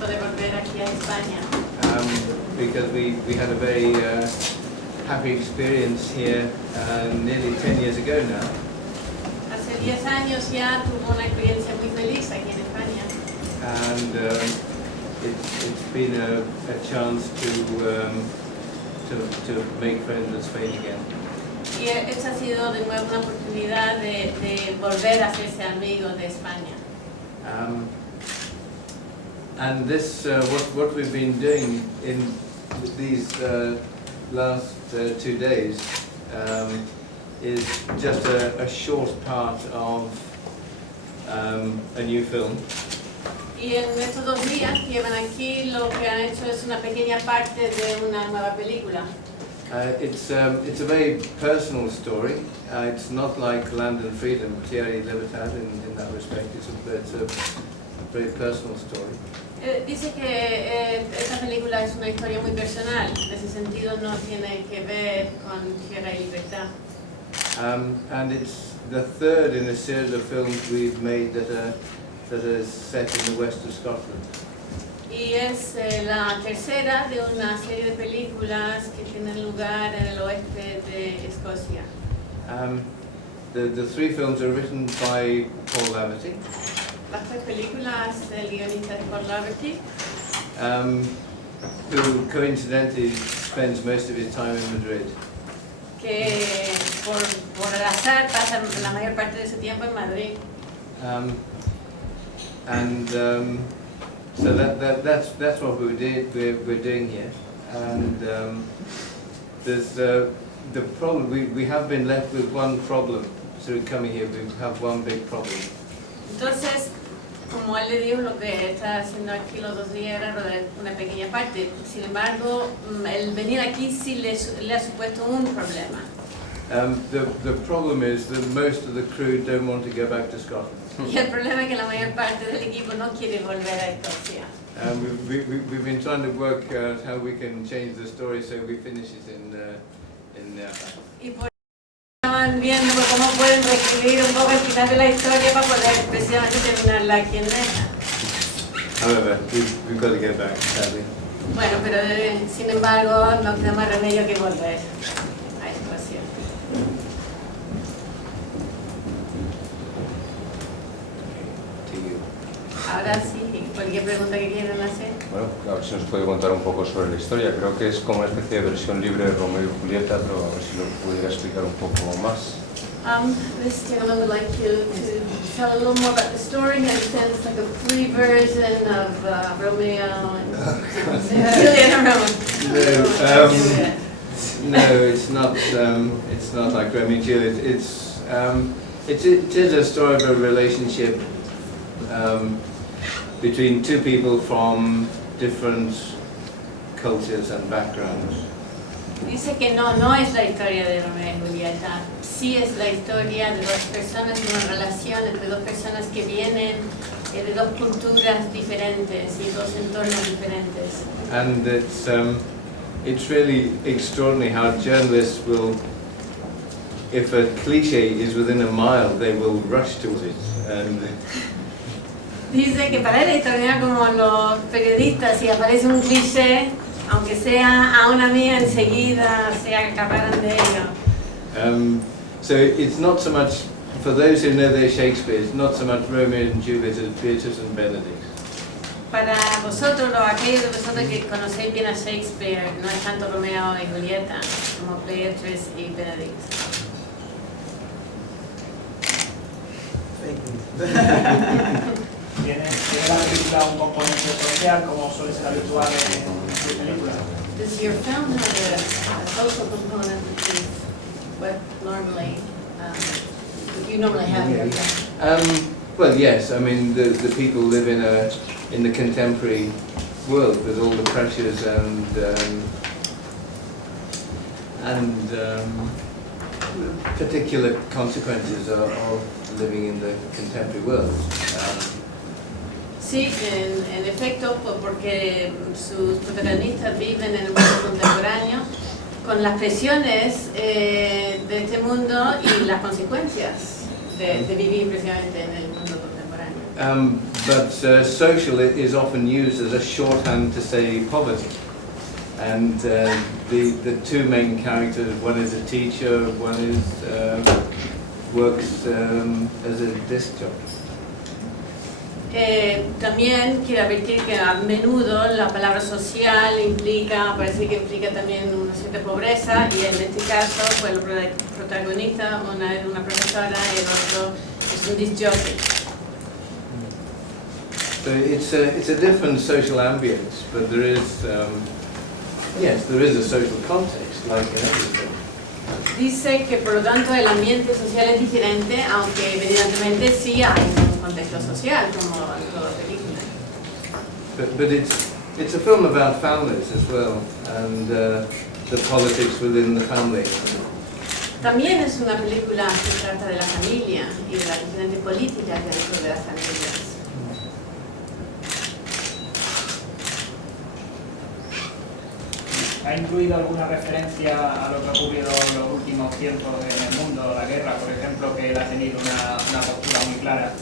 Poder volver aquí a España. Because we had a very happy experience here nearly 10 years ago now. Hace 10 años ya tuvo una experiencia muy feliz aquí en España. And it's been a chance to make friends with Spain again. Y esta ha sido de nuevo una oportunidad de volver a hacerse amigos de España. And this, what we've been doing in these last 2 days is just a short part of a new film. Y en estos 2 días que llevan aquí, lo que han hecho es una pequeña parte de una nueva película. It's a very personal story. It's not like Land and Freedom, Thierry Libertad in that respect. It's a very personal story. Dice que esta película es una historia muy personal. En ese sentido no tiene que ver con Tierra y Libertad. And it's the third in a series of films we've made that are set in the west of Scotland. Y es la tercera de una serie de películas que tienen lugar en el oeste de Escocia. The 3 films are written by Paul Laverty. Las 3 películas del guionista es Paul Laverty, who coincidentally spends most of his time in Madrid. que por el azar pasa la mayor parte de su tiempo en Madrid. So that's what we're doing here. And there's the problem. We have been left with one problem. So coming here, we have one big problem. Entonces, como él le dijo, lo que está haciendo aquí los 2 días era rodar una pequeña parte. Sin embargo, el venir aquí sí le ha supuesto un problema. The problem is that most of the crew don't want to go back to Scotland. Y el problema es que la mayor parte del equipo no quiere volver a Escocia. We've been trying to work out how we can change the story so we finish it in Nerja. Y por estaban viendo cómo pueden reescribir un poco el final de la historia para poder precisamente terminarla aquí en Nerja. However, we've got to get back, sadly. Bueno, pero sin embargo no queda más remedio que volver a Escocia. Ahora sí, cualquier pregunta que quieran hacer. Bueno, a ver si nos puede contar un poco sobre la historia. Creo que es como una especie de versión libre de Romeo y Julieta, pero a ver si lo pudiera explicar un poco más. This gentleman would like you to tell a little more about the story. In a sense, like a free version of Romeo and Juliet and Romeo. No, it's not. It's not like Romeo and Juliet. It is a story of a relationship between 2 people from different cultures and backgrounds. Dice que no es la historia de Romeo y Julieta, sí es la historia de 2 personas, de una relación entre 2 personas que vienen de 2 culturas diferentes y 2 entornos diferentes. And it's really extraordinary how journalists will, if a cliché is within a mile, they will rush towards it. And dice que para él es extraordinario como los periodistas, si aparece un cliché, aunque sea a una mía, enseguida se acaparan de ello. So it's not so much, for those who know their Shakespeare, it's not so much Romeo and Juliet as Beatrice and Benedict. Para vosotros, aquellos de vosotros que conocéis bien a Shakespeare, no es tanto Romeo y Julieta como Beatrice y Benedict. ¿Tiene la película un componente social como suele ser habitual en sus películas? Does your film have a social component, which is what normally, what you normally have in your film? Well, yes. I mean, the people live in the contemporary world with all the pressures and particular consequences of living in the contemporary world. Sí, en efecto, porque sus protagonistas viven en el mundo contemporáneo con las presiones de este mundo y las consecuencias de vivir precisamente en el mundo contemporáneo. But social is often used as a shorthand to say poverty. And the two main characters, one is a teacher, one is works as a disc jockey. También quiero advertir que a menudo la palabra social parece que implica también una cierta pobreza, y en este caso pues el protagonista, una es una profesora y el otro es un disc jockey. So it's a different social ambience, but there is yes, there is a social context like in everything. Dice que por lo tanto el ambiente social es diferente, aunque evidentemente sí hay un contexto social como en toda película. But it's a film about families as well, and the politics within the family. También es una película que trata de la familia y de las diferentes políticas dentro de las familias. ¿Ha incluido alguna referencia a lo que ha ocurrido en los últimos tiempos en el mundo, la guerra, por ejemplo, que él ha tenido una postura muy clara?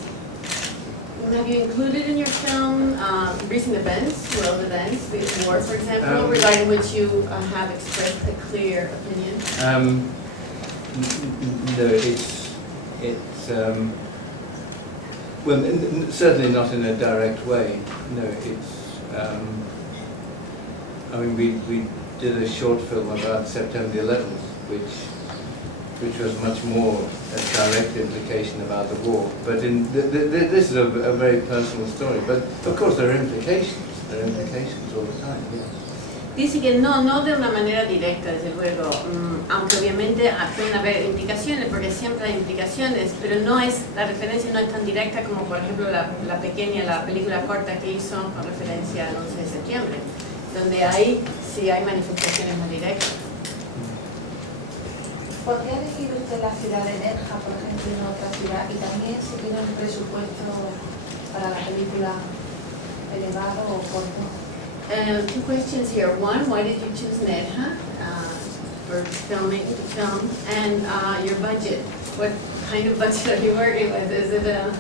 Have you included in your film recent events, world events, the war, for example, regarding which you have expressed a clear opinion? No, it's well, certainly not in a direct way. No, it's. I mean, we did a short film about September the 11th, which was much more a direct implication about the war. But this is a very personal story. But of course, there are implications. There are implications all the time. Yes. Dice que no de una manera directa, desde luego, aunque obviamente pueden haber implicaciones, porque siempre hay implicaciones, pero la referencia no es tan directa como, por ejemplo, la película corta que hizo con referencia al 11 de septiembre, donde ahí sí hay manifestaciones más directas. ¿Podría elegir usted la ciudad de Nerja, por ejemplo, en otra ciudad? Y también si tiene un presupuesto para la película elevado o corto. Two questions here. One, why did you choose Nerja for filming the film? And your budget. What kind of budget are you working with? Is it a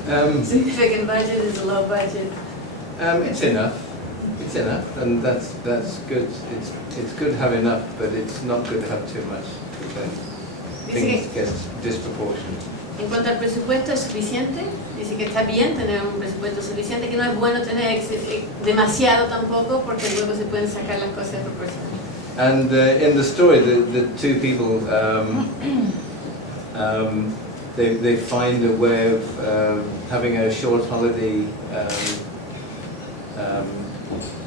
significant budget? Is it a low budget? It's enough. It's enough, and that's good. It's good to have enough, but it's not good to have too much, because things get disproportionate. En cuanto al presupuesto, ¿es suficiente? Dice que está bien tener un presupuesto suficiente, que no es bueno tener demasiado tampoco, porque luego se pueden sacar las cosas de proporción. And in the story, the two people they find a way of having a short holiday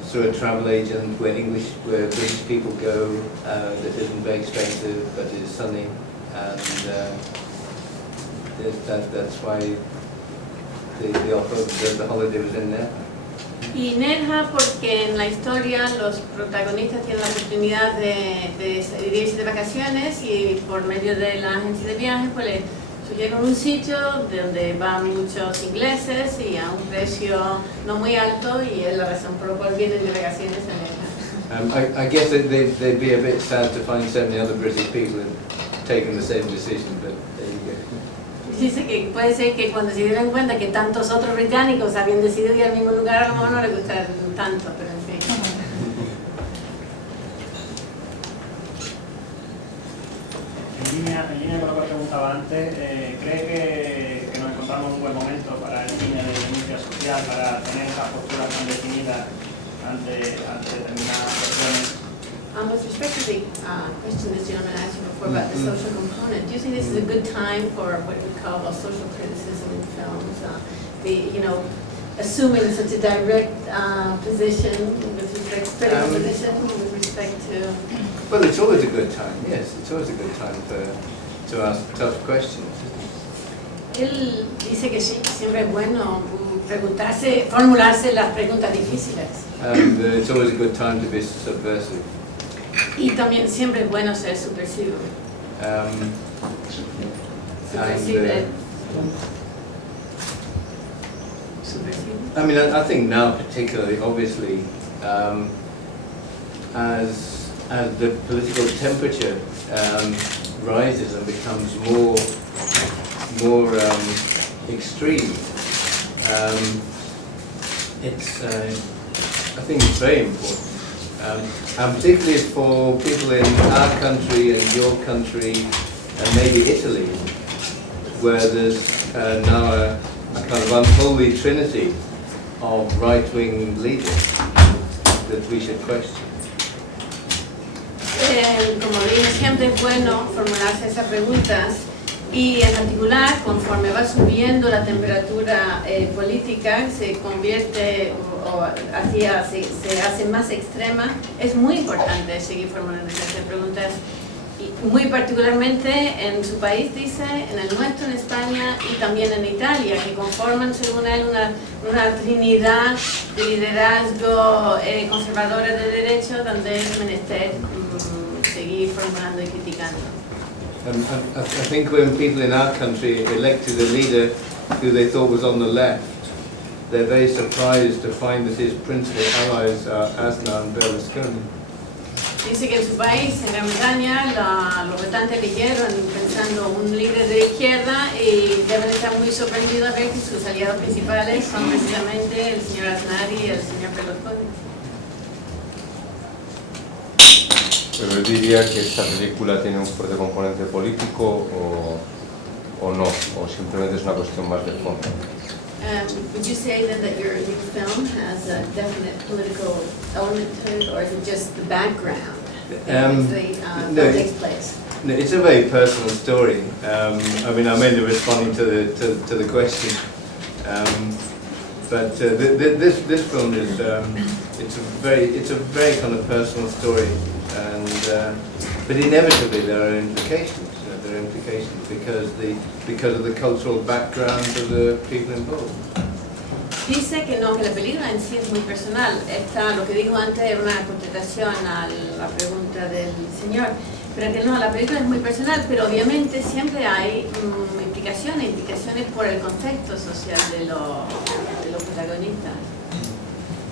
through a travel agent where British people go. That isn't very expensive, but is sunny, and that's why the offer the holiday was in there. Y Nerja porque en la historia los protagonistas tienen la oportunidad de irse de vacaciones, y por medio de la agencia de viajes pues les sugieren un sitio donde van muchos ingleses y a un precio no muy alto, y es la razón por la cual vienen de vacaciones a Nerja. I guess they'd be a bit sad to find so many other British people had taken the same decision, but there you go. Dice que puede ser que cuando se dieran cuenta que tantos otros británicos habían decidido ir al mismo lugar, a lo mejor no les gustaron tanto, pero en fin. En línea línea con lo que preguntaba antes, ¿cree que nos encontramos en un buen momento para el cine de denuncia social, para tener esas posturas tan definidas ante determinadas cuestiones? With respect to the question this gentleman asked before about the social component, do you think this is a good time for what we call social criticism in films? Assuming such a direct position with respect to... Well, it's always a good time, yes. It's always a good time to ask tough questions. Él dice que sí, siempre es bueno formularse las preguntas difíciles. And it's always a good time to be subversive. Y también siempre es bueno ser subversivo. I mean, I think now particularly, obviously, as the political temperature rises and becomes more extreme, I think it's very important. And particularly for people in our country and your country and maybe Italy, where there's now a kind of unholy trinity of right-wing leaders that we should question. Como dije, siempre es bueno formularse esas preguntas y en particular conforme va subiendo la temperatura política, se convierte se hace más extrema, es muy importante seguir formulando esas preguntas. Y muy particularmente en su país, dice, en el nuestro, en España y también en Italia, que conforman, según él, una trinidad de liderazgo conservadora de derecho donde es menester seguir formulando y criticando. I think when people in our country elected a leader who they thought was on the left, they're very surprised to find that his principal allies are Aznar and Berlusconi. Dice que en su país, en Gran Bretaña, los votantes eligieron pensando un líder de izquierda y deben estar muy sorprendidos a ver que sus aliados principales son precisamente el señor Aznar y el señor Berlusconi. Pero él diría que esta película tiene un fuerte componente político o no, o simplemente es una cuestión más de fondo. Would you say then that your new film has a definite political element to it, or is it just the background that takes place? No, it's a very personal story. I mean, I'm mainly responding to the question, but this film is it's a very kind of personal story, and but inevitably there are implications. There are implications because of the cultural background of the people involved. Dice que no, que la película en sí es muy personal. Lo que dijo antes era una contestación a la pregunta del señor, pero que no, la película es muy personal, pero obviamente siempre hay implicaciones por el contexto social de los protagonistas.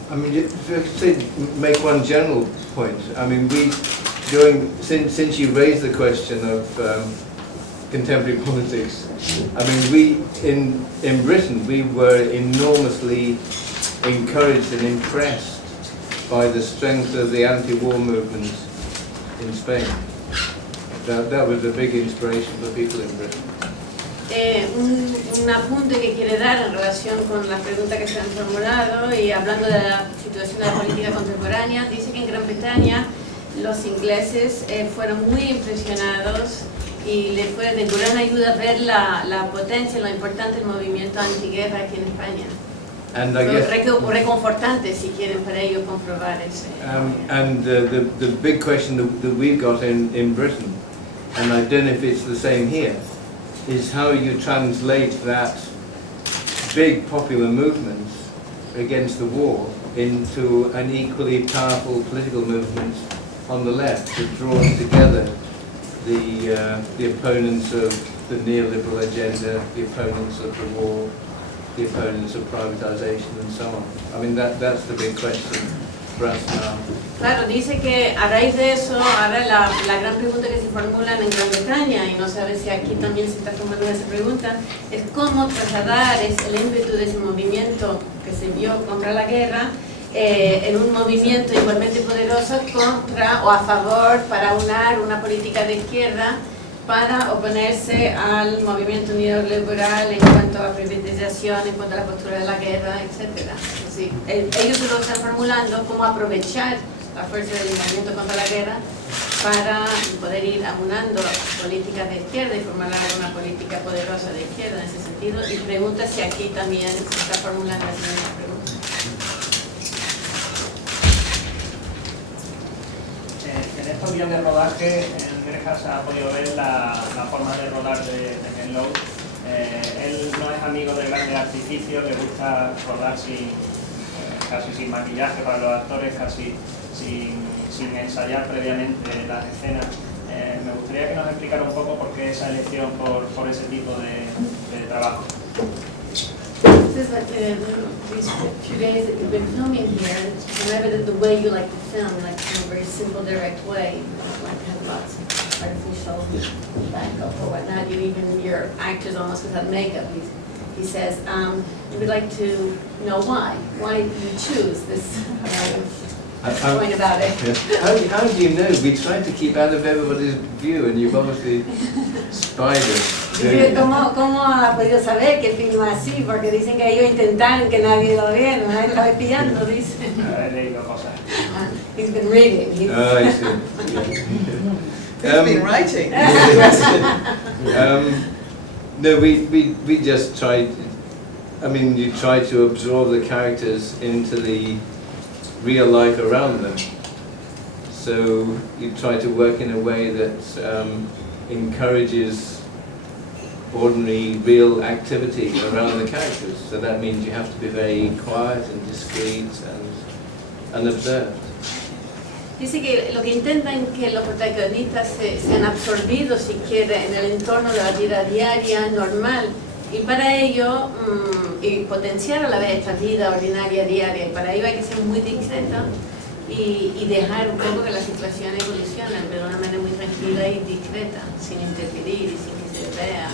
I mean, to make one general point, I mean, since you raised the question of contemporary politics, I mean, in Britain we were enormously encouraged and impressed by the strength of the anti-war movement in Spain. That was a big inspiration for people in Britain. Un apunte que quiere dar en relación con las preguntas que se han formulado y hablando de la situación de la política contemporánea, dice que en Gran Bretaña los ingleses fueron muy impresionados y les fue de gran ayuda ver la potencia y lo importante del movimiento antiguerra aquí en España. And I guess, reconfortante, si quieren, para ellos comprobar ese. And the big question that we've got in Britain, and I don't know if it's the same here, is how you translate that big popular movement against the war into an equally powerful political movement on the left that draws together the opponents of the neoliberal agenda, the opponents of the war, the opponents of privatization and so on. I mean, that's the big question for us now. Claro, dice que a raíz de eso, ahora la gran pregunta que se formulan en Gran Bretaña, y no sabe si aquí también se está formulando esa pregunta, es cómo trasladar el ímpetu de ese movimiento que se vio contra la guerra en un movimiento igualmente poderoso contra o a favor para unar una política de izquierda para oponerse al movimiento neoliberal en cuanto a privatización, en cuanto a la postura de la guerra, etc. Así, ellos lo están formulando como aprovechar la fuerza del movimiento contra la guerra para poder ir aunando políticas de izquierda y formular una política poderosa de izquierda en ese sentido, y pregunta si aquí también se está formulando la misma pregunta. En estos días de rodaje, en Nerja se ha podido ver la forma de rodar de Ken Loach. Él no es amigo de grandes artificios, le gusta rodar casi sin maquillaje para los actores, casi sin ensayar previamente las escenas. Me gustaría que nos explicara un poco por qué esa elección por ese tipo de trabajo. This is like these few days that you've been filming here, it's evident the way you like to film, like in a very simple, direct way. You don't like to have lots of artificial backup or whatnot. Your actors almost without makeup. He says, we'd like to know why. Why did you choose this going about it? How do you know? We tried to keep out of everybody's view, and you've obviously spied us. ¿Cómo ha podido saber que filma así? Porque dicen que ellos intentaron que nadie lo viera, nadie lo ve pillando, dice. He leído cosas. He's been reading. Oh, I see. Who's been writing? No, we just tried. I mean, you try to absorb the characters into the real life around them. So you try to work in a way that encourages ordinary, real activity around the characters. So that means you have to be very quiet and discreet and observed. Dice que lo que intentan que los protagonistas sean absorbidos, si quiere, en el entorno de la vida diaria normal, y para ello y potenciar a la vez esta vida ordinaria diaria, y para ello hay que ser muy discreto y dejar un poco que la situación evolucione de una manera muy tranquila y discreta, sin interferir y sin que se vea.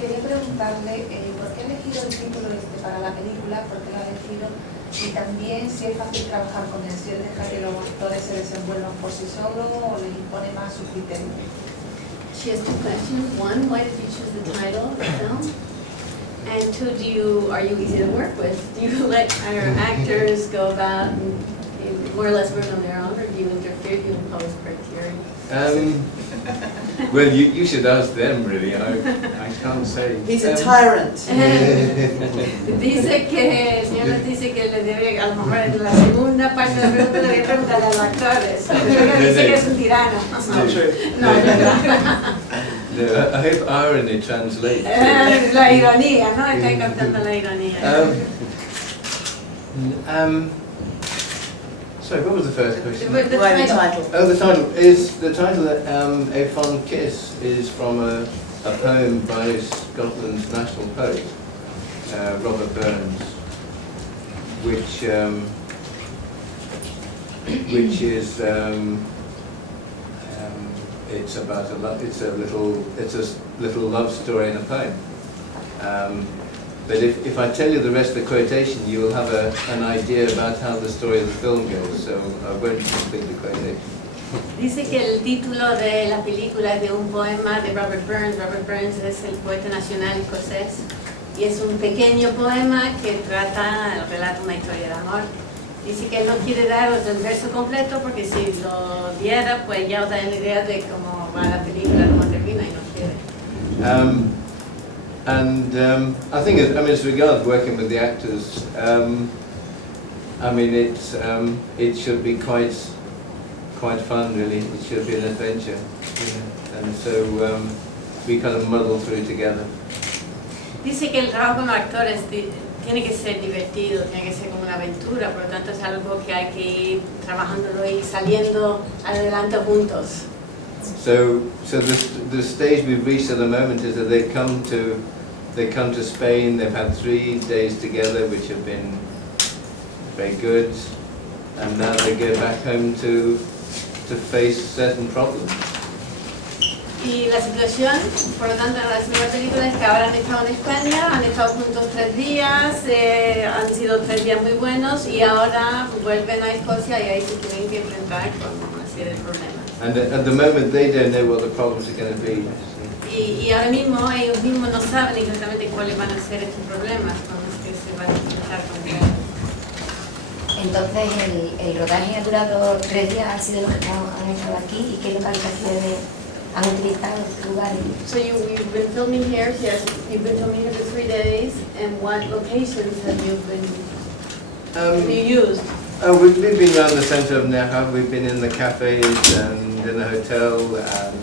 Quería preguntarle por qué ha elegido el título para la película, por qué lo ha elegido, y también si es fácil trabajar con él, si él deja que los actores se desenvuelvan por sí solos o les impone más su criterio. She has two questions. One, why did you choose the title of the film? And two, are you easy to work with? Do you let our actors go about and more or less work on their own, or do you interfere, do you impose criteria? Well, you should ask them, really. I can't say. He's a tyrant. Dice que, el señor les dice que le debe, a lo mejor en la segunda parte de la pregunta le voy a preguntar a los actores. Dice que es un tirano. It's not true. No, es verdad. No, I hope irony translates. La ironía, ¿no? Estoy captando la ironía. Sorry, what was the first question? The Why the title. title? Oh, the title is A Fond Kiss is from a poem by Scotland's national poet, Robert Burns, which is it's about it's a little love story in a poem. But if I tell you the rest of the quotation, you will have an idea about how the story of the film goes, so I won't complete the quotation. Dice que el título de la película es de un poema de Robert Burns. Robert Burns es el poeta nacional escocés y es un pequeño poema que relata una historia de amor. Dice que él no quiere daros el verso completo porque si lo diera, pues ya os da la idea de cómo va la película, cómo termina, y no quiere. I think, as regards working with the actors, I mean, it should be quite fun, really. It should be an adventure, and so we kind of muddle through together. Dice que el trabajo con los actores tiene que ser divertido, tiene que ser como una aventura, por lo tanto es algo que hay que ir trabajándolo y saliendo adelante juntos. So the stage we've reached at the moment is that they come to Spain. They've had 3 days together, which have been very good, and now they go back home to face certain problems. Y la situación, por lo tanto, en la segunda película es que ahora han estado en España, han estado juntos 3 días, han sido 3 días muy buenos y ahora vuelven a Escocia y ahí se tienen que enfrentar con una serie de problemas. And at the moment they don't know what the problems are going to be. Y ahora mismo ellos mismos no saben exactamente cuáles van a ser estos problemas con los que se van a enfrentar con ellos. Entonces, el rodaje ha durado 3 días, ha sido lo que han estado aquí, y qué localizaciones han utilizado, lugares. So you've been filming here, yes, you've been filming here for 3 days, and what locations have you used? We've been around the centre of Nerja, we've been in the cafes and in the hotel and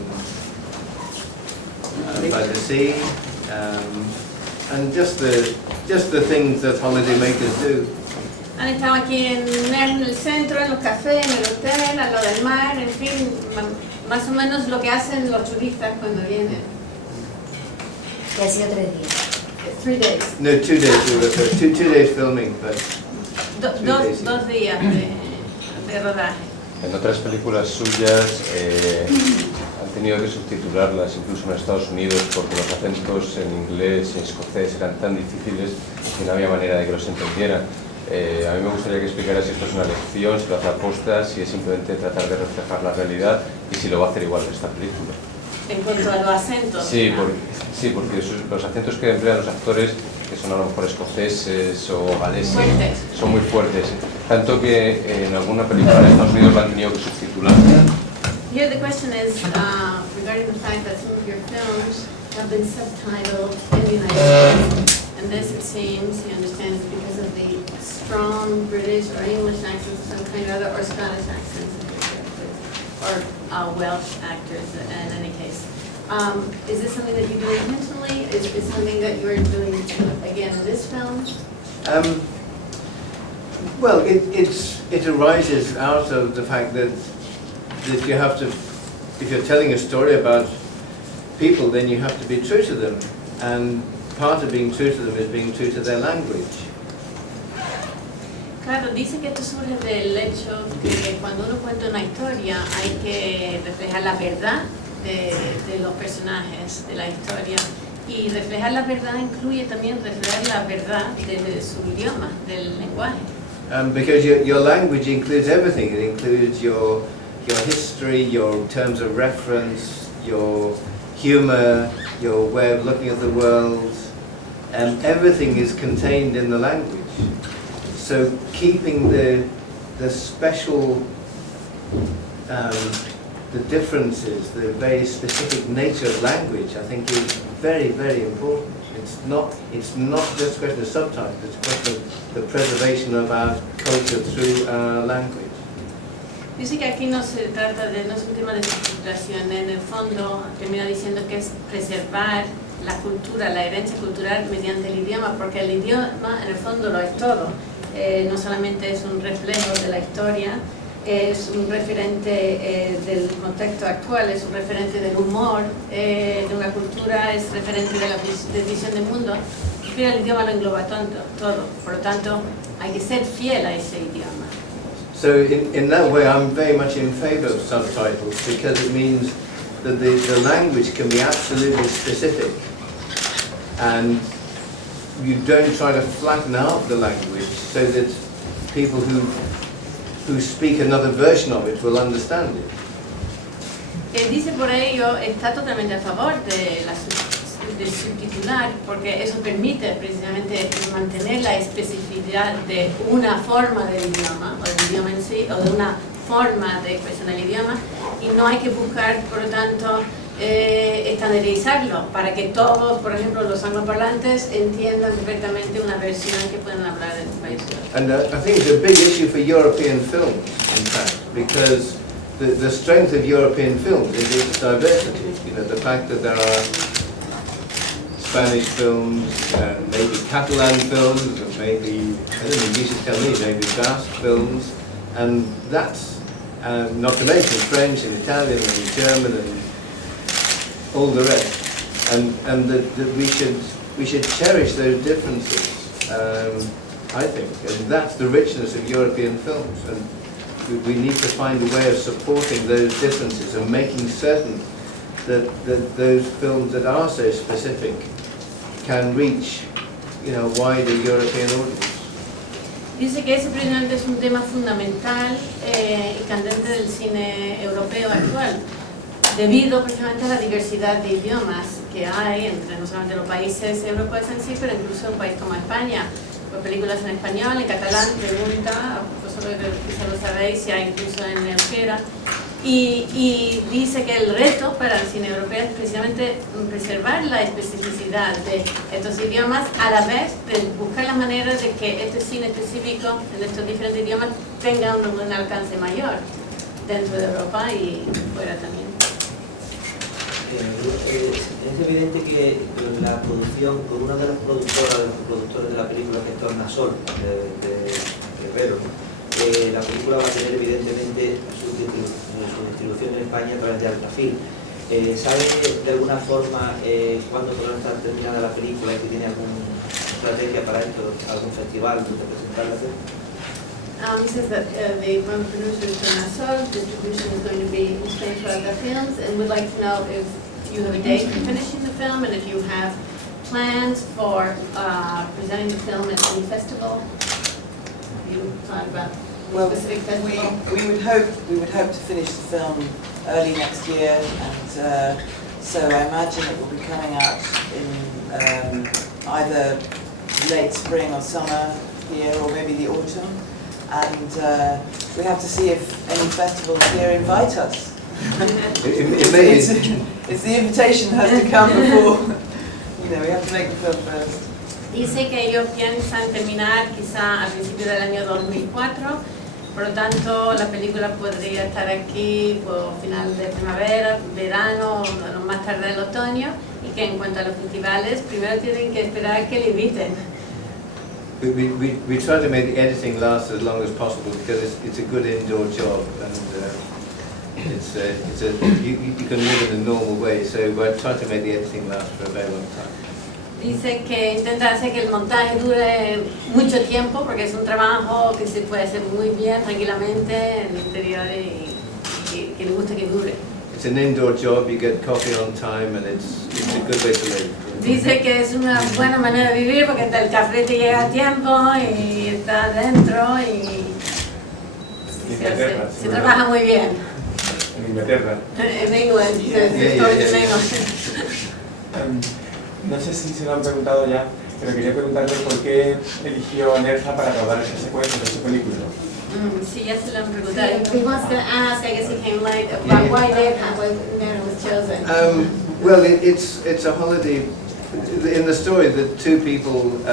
by the sea, and just the things that holiday makers do. Han estado aquí en el centro, en los cafés, en el hotel, al lado del mar, en fin, más o menos lo que hacen los turistas cuando vienen. Que ha sido 3 días. 3 days. No, 2 days we were there. 2 days filming, but Dos días de rodaje. En otras películas suyas han tenido que subtitularlas, incluso en Estados Unidos, porque los acentos en inglés y escocés eran tan difíciles que no había manera de que los entendieran. A mí me gustaría que explicara si esto es una lección, si lo hace aposta, si es simplemente tratar de reflejar la realidad y si lo va a hacer igual en esta película. En cuanto a los acentos. Sí, porque los acentos que emplean los actores, que son a lo mejor escoceses o galeses, son muy fuertes. Tanto que en alguna película de Estados Unidos lo han tenido que subtitular. Here the question is regarding the fact that some of your films have been subtitled in the United States. And this, it seems, he understands, because of the strong British or English accents of some kind or other, or Scottish accents, or Welsh actors in any case. Is this something that you do intentionally? Is it something that you're doing again in this film? Well, it arises out of the fact that you have to, if you're telling a story about people, then you have to be true to them, and part of being true to them is being true to their language. Claro, dice que esto surge del hecho que cuando uno cuenta una historia hay que reflejar la verdad de los personajes de la historia, y reflejar la verdad incluye también reflejar la verdad de su idioma, del lenguaje. Because your language includes everything. It includes your history, your terms of reference, your humor, your way of looking at the world, and everything is contained in the language. So keeping the special, the differences, the very specific nature of language, I think is very, very important. It's not just a question of subtitles, it's a question of the preservation of our culture through our language. Dice que aquí no es un tema de subtitulación, en el fondo termina diciendo que es preservar la cultura, la herencia cultural mediante el idioma, porque el idioma en el fondo lo es todo. No solamente es un reflejo de la historia, es un referente del contexto actual, es un referente del humor de una cultura, es referente de la visión del mundo, pero el idioma lo engloba todo, por lo tanto hay que ser fiel a ese idioma. So in that way I'm very much in favour of subtitles, because it means that the language can be absolutely specific, and you don't try to flatten out the language so that people who speak another version of it will understand it. Dice por ello, está totalmente a favor de subtitular, porque eso permite precisamente mantener la especificidad de una forma del idioma, o del idioma en sí, o de una forma de expresión del idioma, y no hay que buscar, por lo tanto, estandarizarlo para que todos, por ejemplo, los angloparlantes entiendan perfectamente una versión que puedan hablar en su país. And I think it's a big issue for European films, in fact, because the strength of European films is its diversity. You know, the fact that there are Spanish films, maybe Catalan films, or maybe, I don't know, you should tell me, maybe Basque films, and that's, not to mention French and Italian and German and all the rest, and that we should cherish those differences, I think, and that's the richness of European films, and we need to find a way of supporting those differences and making certain that those films that are so specific can reach, you know, a wider European audience. Dice que ese precisamente es un tema fundamental y candente del cine europeo actual, debido precisamente a la diversidad de idiomas que hay entre no solamente los países europeos en sí, pero incluso un país como España. Pues películas en español, en catalán, pregunta, vosotros quizás lo sabéis, si hay incluso en euskera. Y dice que el reto para el cine europeo es precisamente preservar la especificidad de estos idiomas, a la vez de buscar la manera de que este cine específico en estos diferentes idiomas tenga un alcance mayor dentro de Europa y fuera también. Es evidente que la producción, por una de las productoras, de los productores de la película, que es Tornasol, de Guerrero, la película va a tener evidentemente su distribución en España a través de Altafilm. ¿Sabe de alguna forma cuándo podrá estar terminada la película y si tiene alguna estrategia para esto, algún festival donde presentarla? He says that the film producer is Tornasol, distribution is going to be in Spain for other films, and would like to know if you have a date for finishing the film and if you have plans for presenting the film at any festival. You thought about a specific festival? We would hope to finish the film early next year, and so I imagine it will be coming out in either late spring or summer here, or maybe the autumn. And we have to see if any festivals here invite us. It's the invitation has to come before, we have to make the film first. Dice que ellos piensan terminar quizá a principios del año 2004, por lo tanto la película podría estar aquí por final de primavera, verano, o más tarde del otoño, y que en cuanto a los festivales, primero tienen que esperar que le inviten. We try to make the editing last as long as possible because it's a good indoor job, and you can live in a normal way, so I try to make the editing last for a very long time. Dice que intenta hacer que el montaje dure mucho tiempo porque es un trabajo que se puede hacer muy bien, tranquilamente, en el interior y que le gusta que dure. It's an indoor job, you get coffee on time, and it's a good way to live. Dice que es una buena manera de vivir porque el café te llega a tiempo y está dentro y se trabaja muy bien. En Inglaterra. En England, No sé si se lo han preguntado ya, pero quería preguntarle por qué eligió Nerja para rodar esa secuencia de su película. Sí, ya se lo han preguntado. He wants to ask, I guess he came late, about why Nerja was chosen. Well, it's a holiday. In the story, the two people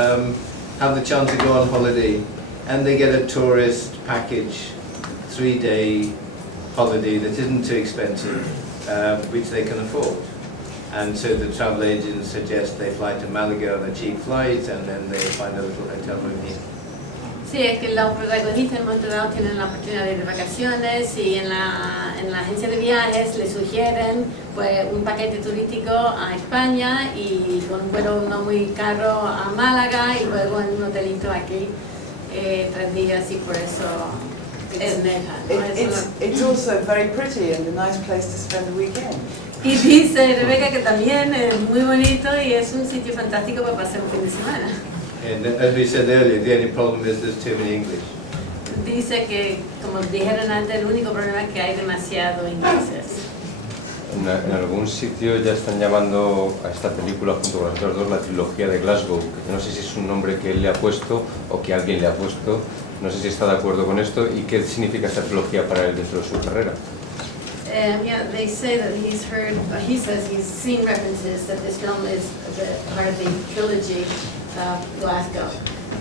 have the chance to go on holiday, and they get a tourist package, 3-day holiday that isn't too expensive, which they can afford. And so the travel agents suggest they fly to Malaga on a cheap flight, and then they find a little hotel room here. Sí, es que los protagonistas en Montreal tienen la oportunidad de ir de vacaciones y en la agencia de viajes les sugieren pues, un paquete turístico a España y con un vuelo no muy caro a Málaga y luego en un hotelito aquí 3 días y por eso es Nerja, ¿no? It's also very pretty and a nice place to spend the weekend. Y dice Rebecca que también es muy bonito y es un sitio fantástico para pasar un fin de semana. And as we said earlier, the only problem is there's too many English. Dice que, como dijeron antes, el único problema es que hay demasiado ingleses. En algún sitio ya están llamando a esta película, junto con las otras dos, la trilogía de Glasgow, que no sé si es un nombre que él le ha puesto o que alguien le ha puesto. No sé si está de acuerdo con esto y qué significa esta trilogía para él dentro de su carrera. Yeah, they say that he says he's seen references that this film is part of the trilogy of Glasgow.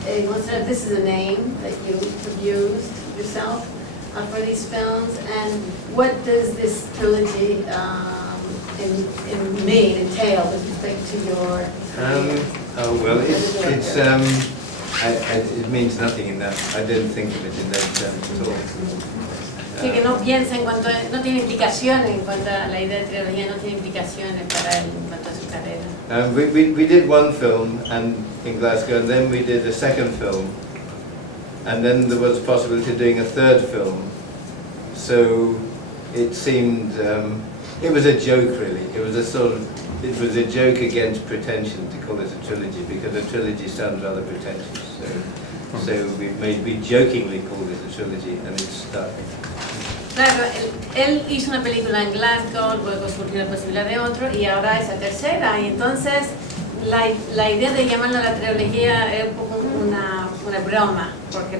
He wants to know if this is a name that you have used yourself for these films, and what does this trilogy entail with respect to your career? Well, it means nothing in that. I don't think of it in that terms at all. Sí, que no piensa en cuanto, no tiene implicaciones en cuanto a la idea de trilogía, no tiene implicaciones para él en cuanto a su carrera. We did one film in Glasgow, and then we did a second film, and then there was a possibility of doing a third film. So it seemed, it was a joke really. It was a joke against pretension to call it a trilogy, because a trilogy sounds rather pretentious. So So we jokingly called it a trilogy, and it's stuck. Claro, él hizo una película en Glasgow, luego surgió la posibilidad de otro y ahora esa tercera. Y entonces la idea de llamarla la trilogía es un poco una broma, porque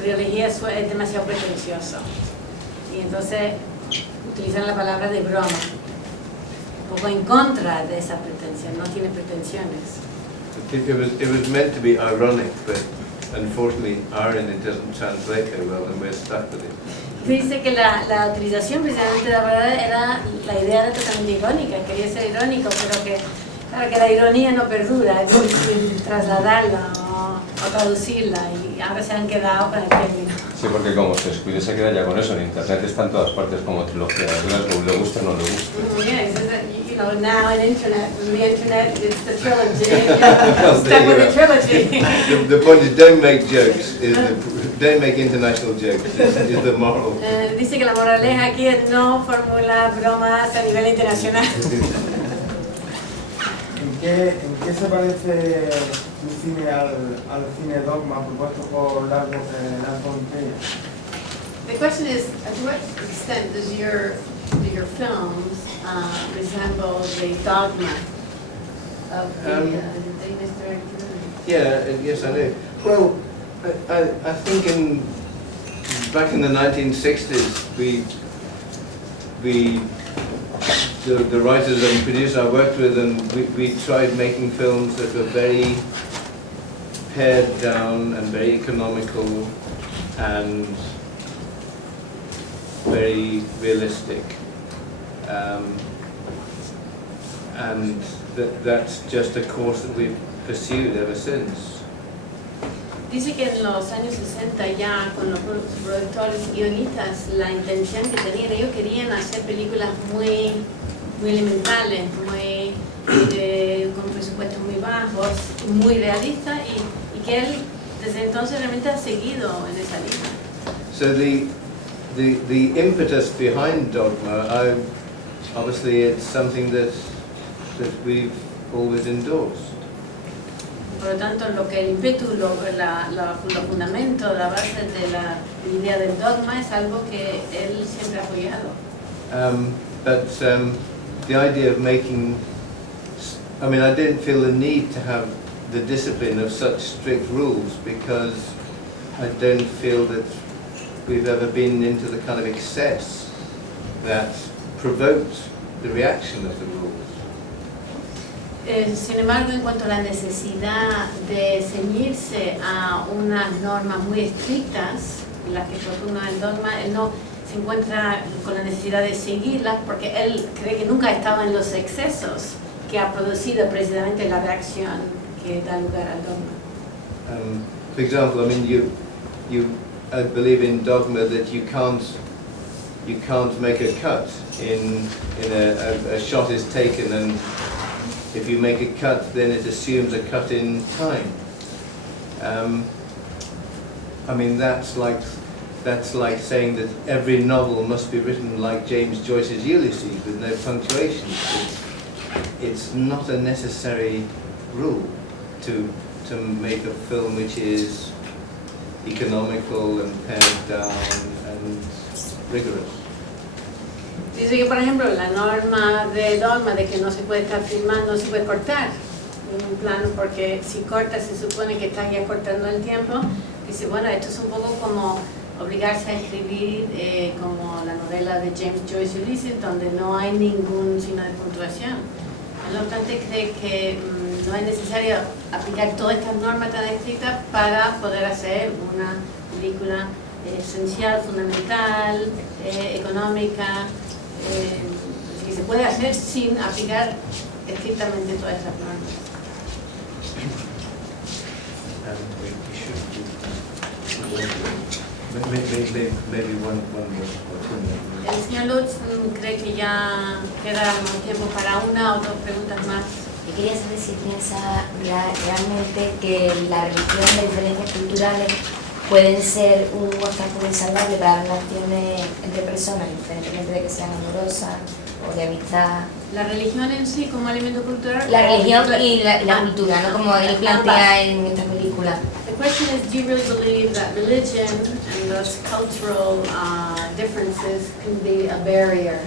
trilogía es demasiado pretencioso. Y entonces utilizan la palabra de broma, un poco en contra de esa pretensión, no tiene pretensiones. It was meant to be ironic, but unfortunately irony doesn't translate very well, and we're stuck with it. Dice que la utilización precisamente de la verdad era, la idea era totalmente irónica, quería ser irónico, pero que, claro, que la ironía no perdura, es difícil trasladarla o traducirla, y ahora se han quedado con el término. Sí, porque como se descuide se queda ya con eso, en internet está en todas partes como trilogía de Glasgow, le gusta o no le gusta. Yes, you know, now on internet, the internet is the trilogy, stuck with the trilogy. The point is, don't make jokes, don't make international jokes, is the moral. Dice que la moraleja aquí es no formular bromas a nivel internacional. ¿En qué se parece tu cine al cine dogma propuesto por Balcón? The question is, to what extent do your films resemble the dogma of the Danish director? Yeah, yes, I know. Well, I think back in the 1960s, the writers and producers I worked with, and we tried making films that were very pared down and very economical and very realistic. And that's just a course that we've pursued ever since. Dice que en los años 60 ya con los productores y guionistas la intención que tenían, ellos querían hacer películas muy elementales, con presupuestos muy bajos, muy realistas y que él desde entonces realmente ha seguido en esa línea. So the impetus behind Dogma, obviously it's something that we've always endorsed. Por lo tanto, lo que el ímpetu, los fundamentos, la base de la idea del dogma es algo que él siempre ha apoyado. But the idea of making, I mean, I didn't feel the need to have the discipline of such strict rules because I don't feel that we've ever been into the kind of excess that provoked the reaction of the rules. Sin embargo, en cuanto a la necesidad de ceñirse a unas normas muy estrictas, las que propugna el dogma, él no se encuentra con la necesidad de seguirlas porque él cree que nunca ha estado en los excesos que ha producido precisamente la reacción que da lugar al dogma. For example, I mean, I believe in dogma that you can't make a cut in a shot is taken, and if you make a cut, then it assumes a cut in time. I mean, that's like saying that every novel must be written like James Joyce's Ulysses with no punctuation. It's not a necessary rule to make a film which is economical and pared down and rigorous. Dice que, por ejemplo, la norma de dogma de que no se puede estar filmando, no se puede cortar en un plano, porque si cortas se supone que estás ya cortando el tiempo. Dice, bueno, esto es un poco como obligarse a escribir como la novela de James Joyce Ulysses, donde no hay ningún signo de puntuación. No obstante, cree que no es necesario aplicar todas estas normas tan estrictas para poder hacer una película esencial, fundamental, económica, que se puede hacer sin aplicar estrictamente todas esas normas. Maybe one more or two more. El señor Loach cree que ya queda tiempo para una o dos preguntas más. Yo quería saber si piensa realmente que la religión de diferencias culturales pueden ser un obstáculo insalvable para las relaciones entre personas, independientemente de que sean amorosas o de amistad. La religión en sí como elemento cultural. La religión y la cultura, ¿no? Como él plantea en esta película. The question is, do you really believe that religion and those cultural differences can be a barrier?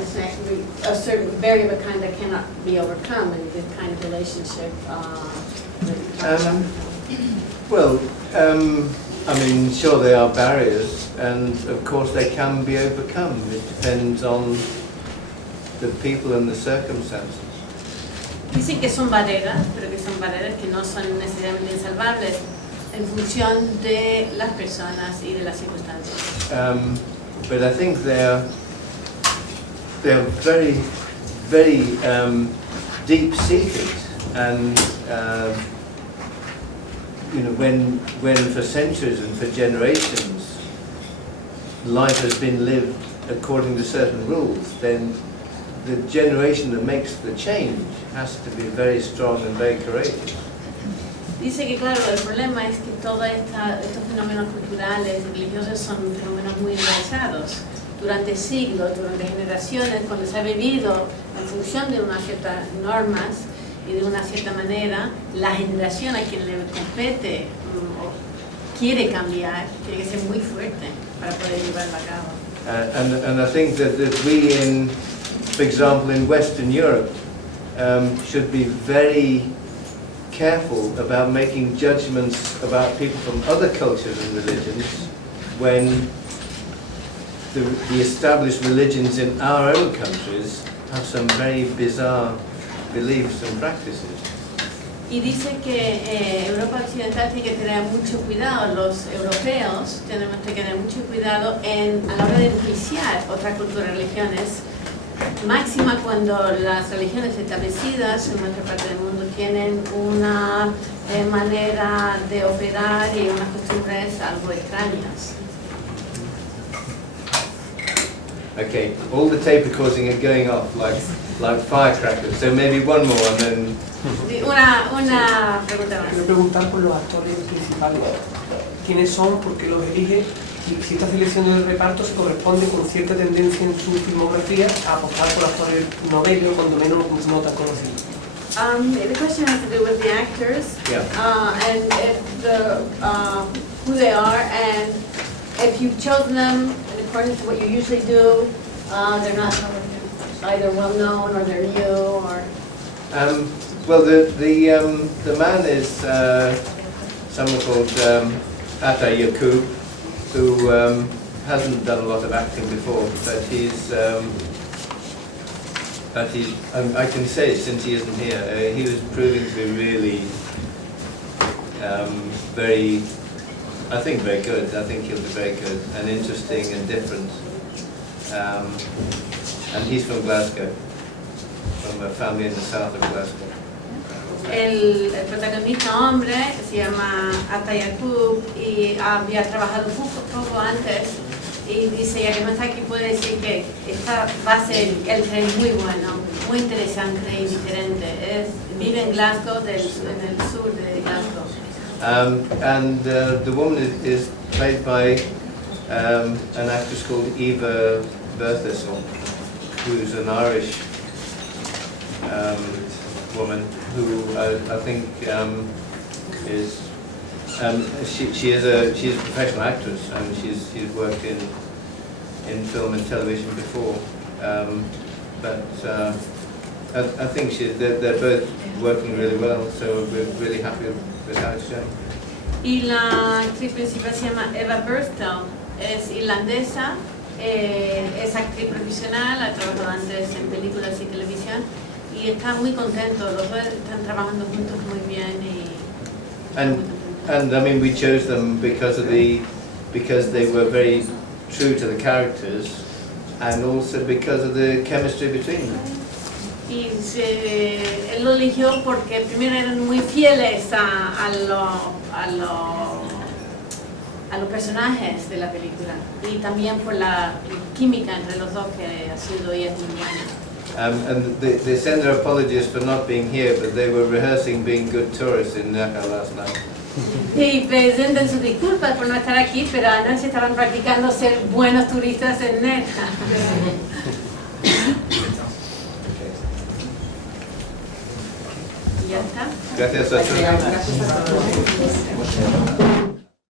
It's actually a certain barrier of a kind that cannot be overcome in this kind of relationship. Well, I mean, sure they are barriers, and of course they can be overcome. It depends on the people and the circumstances. Dicen que son barreras, pero que son barreras que no son necesariamente insalvables en función de las personas y de las circunstancias. But I think they're very, very deep-seated, and you know, when for centuries and for generations life has been lived according to certain rules, then the generation that makes the change has to be very strong and very courageous. Dice que claro, el problema es que todos estos fenómenos culturales y religiosos son fenómenos muy enraizados. Durante siglos, durante generaciones, cuando se ha vivido en función de unas ciertas normas y de una cierta manera, la generación a quien le compete o quiere cambiar, tiene que ser muy fuerte para poder llevarlo a cabo. And I think that we in, for example, in Western Europe, should be very careful about making judgments about people from other cultures and religions when the established religions in our own countries have some very bizarre beliefs and practices. Y dice que Europa Occidental tiene que tener mucho cuidado, los europeos tenemos que tener mucho cuidado a la hora de enjuiciar otras culturas y religiones, máxima cuando las religiones establecidas en nuestra parte del mundo tienen una manera de operar y unas costumbres algo extrañas. Okay, all the tape recording are going off like firecrackers, so maybe one more and then... Una pregunta más. Quiero preguntar por los actores principales. ¿Quiénes son? ¿Por qué los elige? Y si esta selección del reparto se corresponde con cierta tendencia en su filmografía a apostar por actores noveles o cuando menos no tan conocidos. The question has to do with the actors, Yeah. And if who they are, and if you've chosen them in accordance to what you usually do, they're not either well known or they're new or. Well, the man is someone called Atta Yaqub, who hasn't done a lot of acting before, but I can say it since he isn't here. He was proving to be really very good. I think he'll be very good and interesting and different. And he's from Glasgow, from a family in the south of Glasgow. El protagonista hombre se llama Atta Yaqub y había trabajado poco antes y dice, ya que no está aquí, puede decir que esta va a ser el tren muy bueno, muy interesante y diferente. Vive en Glasgow, en el sur de Glasgow. And the woman is played by an actress called Eva Birthistle, who's an Irish woman who I think is she's a professional actress and she's worked in film and television before, but I think they're both working really well, so we're really happy with how it's going. Y la actriz principal se llama Eva Birthistle, es irlandesa, es actriz profesional, ha trabajado antes en películas y televisión y está muy contento, los dos están trabajando juntos muy bien and I mean we chose them because they were very true to the characters and also because of the chemistry between them. Y él lo eligió porque primero eran muy fieles a los personajes de la película y también por la química entre los dos que ha sido y es muy buena. And they send their apologies for not being here, but they were rehearsing being good tourists in Nerja last night. Y presentan sus disculpas por no estar aquí, pero anoche estaban practicando ser buenos turistas en Nerja. Gracias a todos. Gracias a todos.